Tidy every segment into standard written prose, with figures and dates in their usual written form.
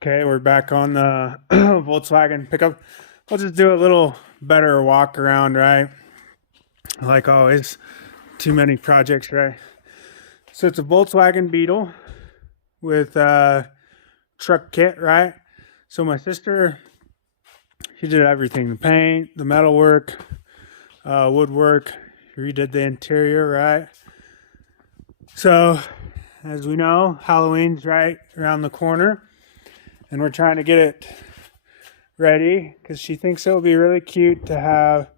Okay, we're back on the Volkswagen pickup. We'll just do a little better walk around, right? Like always, too many projects, right? So it's a Volkswagen Beetle with truck kit, right? So my sister, she did everything: the paint, the metalwork, woodwork. She redid the interior, right? So as we know, Halloween's right around the corner, and we're trying to get it ready because she thinks it would be really cute to have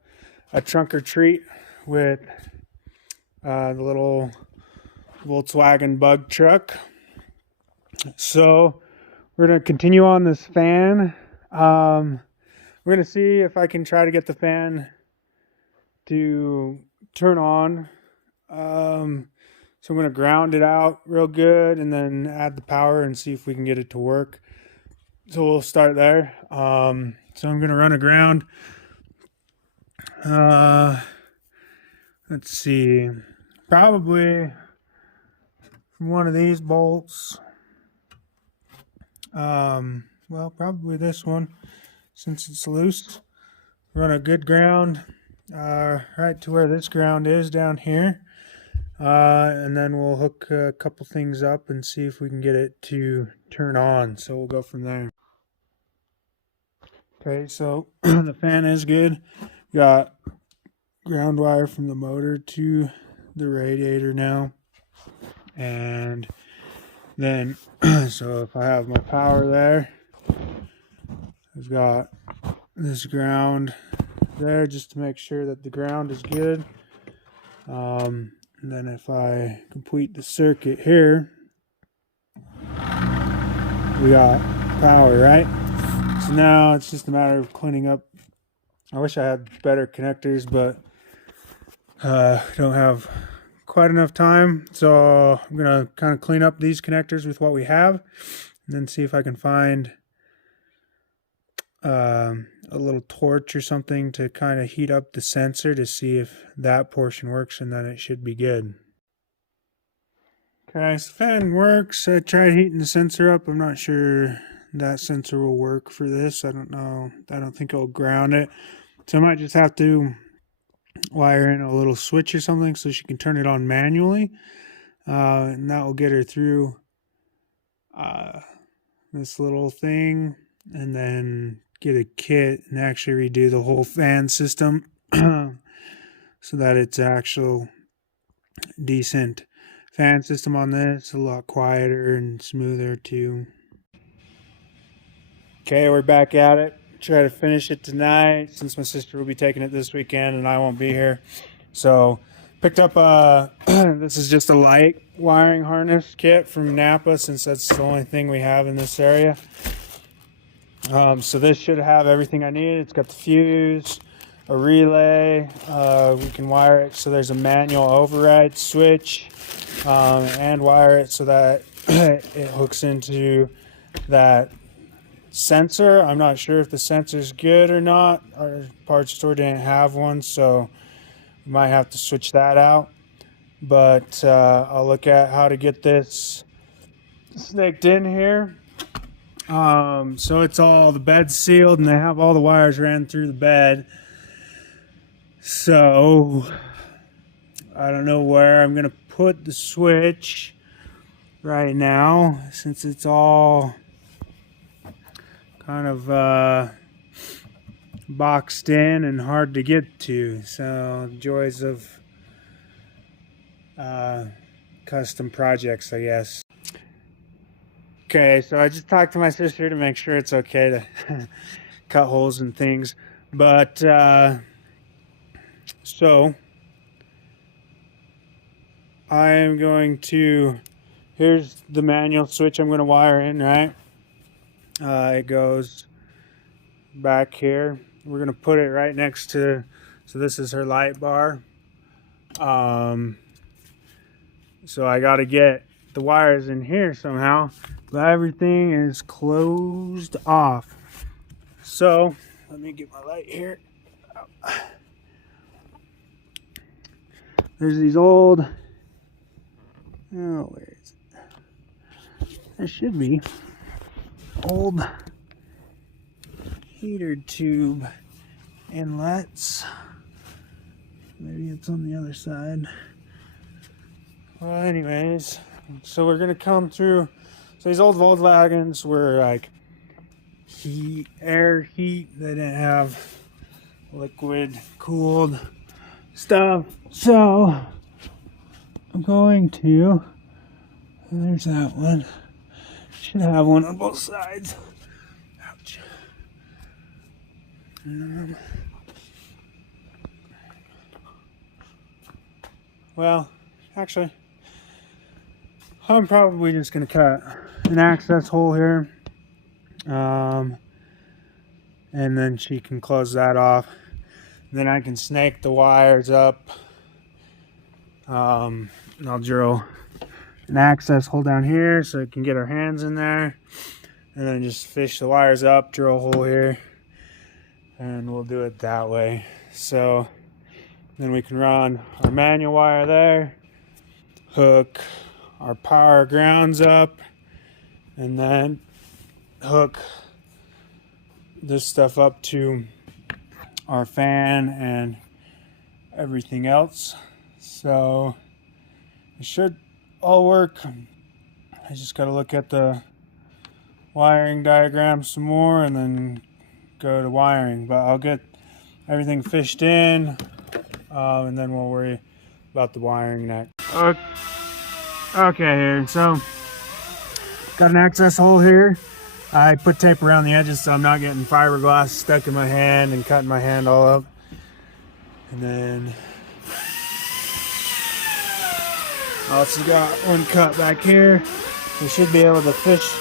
a trunk or treat with the little Volkswagen Bug truck. So we're going to continue on this fan. We're going to see if I can try to get the fan to turn on. So I'm going to ground it out real good and then add the power and see if we can get it to work. So we'll start there. So I'm going to run a ground. Let's see. Probably from one of these bolts. Well, probably this one since it's loose. Run a good ground right to where this ground is down here. And then we'll hook a couple things up and see if we can get it to turn on. So we'll go from there. Okay, so the fan is good. Got ground wire from the motor to the radiator now. And then, so if I have my power there, I've got this ground there just to make sure that the ground is good. And then if I complete the circuit here, we got power, right? So now it's just a matter of cleaning up. I wish I had better connectors, but don't have quite enough time. So I'm going to kind of clean up these connectors with what we have and then see if I can find a little torch or something to kind of heat up the sensor to see if that portion works, and then it should be good. Okay, so the fan works. I tried heating the sensor up. I'm not sure that sensor will work for this. I don't know. I don't think it'll ground it. So I might just have to wire in a little switch or something so she can turn it on manually. And that will get her through this little thing, and then get a kit and actually redo the whole fan system so that it's actual decent fan system on this. A lot quieter and smoother too. Okay, we're back at it. Try to finish it tonight since my sister will be taking it this weekend and I won't be here. So picked up this is just a light wiring harness kit from Napa since that's the only thing we have in this area. So this should have everything I need. It's got the fuse, a relay. We can wire it so there's a manual override switch, and wire it so that it hooks into that sensor. I'm not sure if the sensor's good or not. Our parts store didn't have one, so we might have to switch that out. But I'll look at how to get this snaked in here. So it's all, the bed's sealed and they have all the wires ran through the bed. So I don't know where I'm gonna put the switch right now since it's all kind of boxed in and hard to get to. So the joys of custom projects, I guess. Okay, so I just talked to my sister to make sure it's okay to cut holes and things. But, so I am going to, here's the manual switch I'm going to wire in, right? It goes back here. We're going to put it right next to, so this is her light bar. So I got to get the wires in here somehow. But everything is closed off. So let me get my light here. There's these old, oh, where is it? There should be. old heater tube inlets. Maybe it's on the other side. Well, anyways, so we're gonna come through. So these old Volkswagens were like air heat. They didn't have liquid cooled stuff. So I'm going to. There's that one. Should have one on both sides. Ouch. Well, actually, I'm probably just going to cut an access hole here. And then she can close that off. Then I can snake the wires up. And I'll drill an access hole down here so we can get our hands in there. And then just fish the wires up, drill a hole here. And we'll do it that way. So then we can run our manual wire there, hook our power grounds up, and then hook this stuff up to our fan and everything else. So it should all work. I just got to look at the wiring diagram some more and then go to wiring. But I'll get everything fished in, and then we'll worry about the wiring next. Okay, here, so got an access hole here. I put tape around the edges so I'm not getting fiberglass stuck in my hand and cutting my hand all up. And then I also got one cut back here. We should be able to fish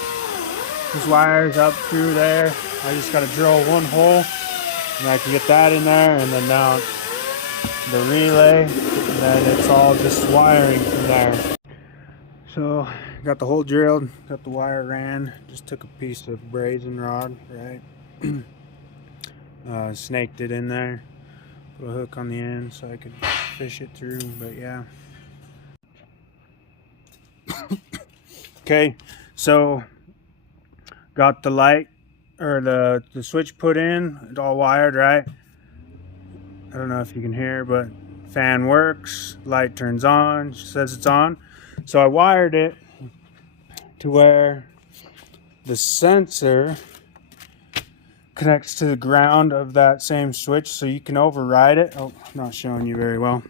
these wires up through there. I just got to drill one hole and I can get that in there and then mount the relay, and then it's all just wiring from there. So got the hole drilled, got the wire ran, just took a piece of brazing rod, right? Snaked it in there, put a hook on the end so I could fish it through, but yeah. Okay, so got the light or the switch put in, it's all wired, right? I don't know if you can hear, but fan works, light turns on, says it's on. So I wired it to where the sensor connects to the ground of that same switch, so you can override it. Oh, I'm not showing you very well.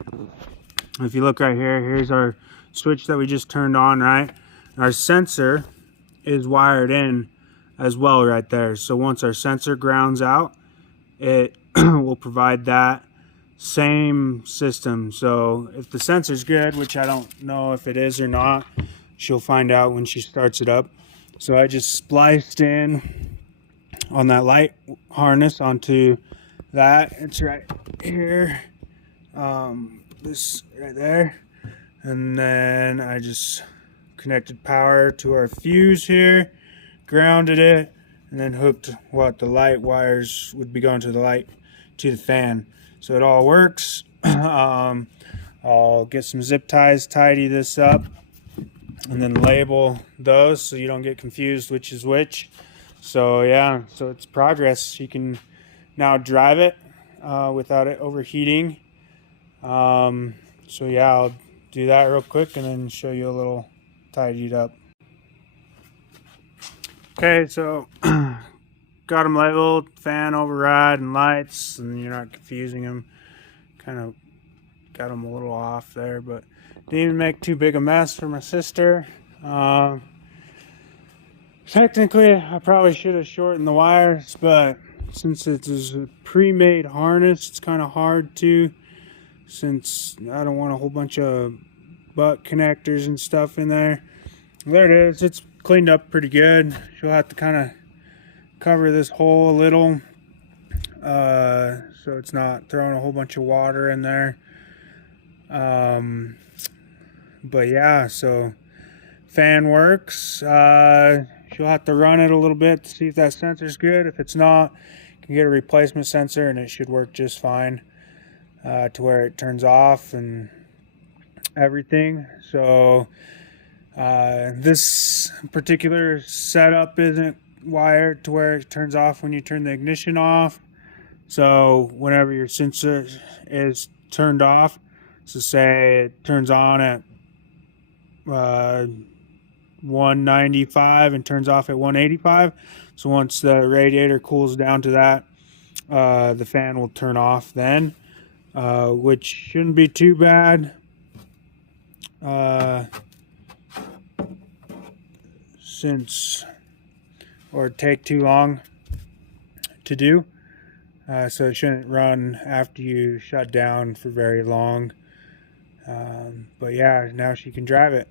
If you look right here, here's our switch that we just turned on, right? Our sensor is wired in as well right there. So once our sensor grounds out, it will provide that same system. So if the sensor's good, which I don't know if it is or not, she'll find out when she starts it up. So I just spliced in on that light harness onto that. It's right here, this right there, and then I just connected power to our fuse here, grounded it, and then hooked what the light wires would be going to the light to the fan. So it all works. I'll get some zip ties, tidy this up, and then label those so you don't get confused which is which. So yeah, so it's progress. You can now drive it without it overheating. So yeah, I'll do that real quick and then show you a little tidied up. Okay, so got them labeled, fan, override, and lights, and you're not confusing them. Kind of got them a little off there, but didn't even make too big a mess for my sister. Technically, I probably should have shortened the wires, but since it is a pre-made harness, it's kind of hard to, since I don't want a whole bunch of butt connectors and stuff in there. There it is. It's cleaned up pretty good. She'll have to kind of cover this hole a little, so it's not throwing a whole bunch of water in there. But yeah, so fan works. She'll have to run it a little bit to see if that sensor's good. If it's not, you can get a replacement sensor and it should work just fine, to where it turns off and everything. So this particular setup isn't wire to where it turns off when you turn the ignition off. So whenever your sensor is turned off, so say it turns on at 195 and turns off at 185. So once the radiator cools down to that, the fan will turn off then, which shouldn't be too bad. Or take too long to do. So it shouldn't run after you shut down for very long. But yeah, now she can drive it.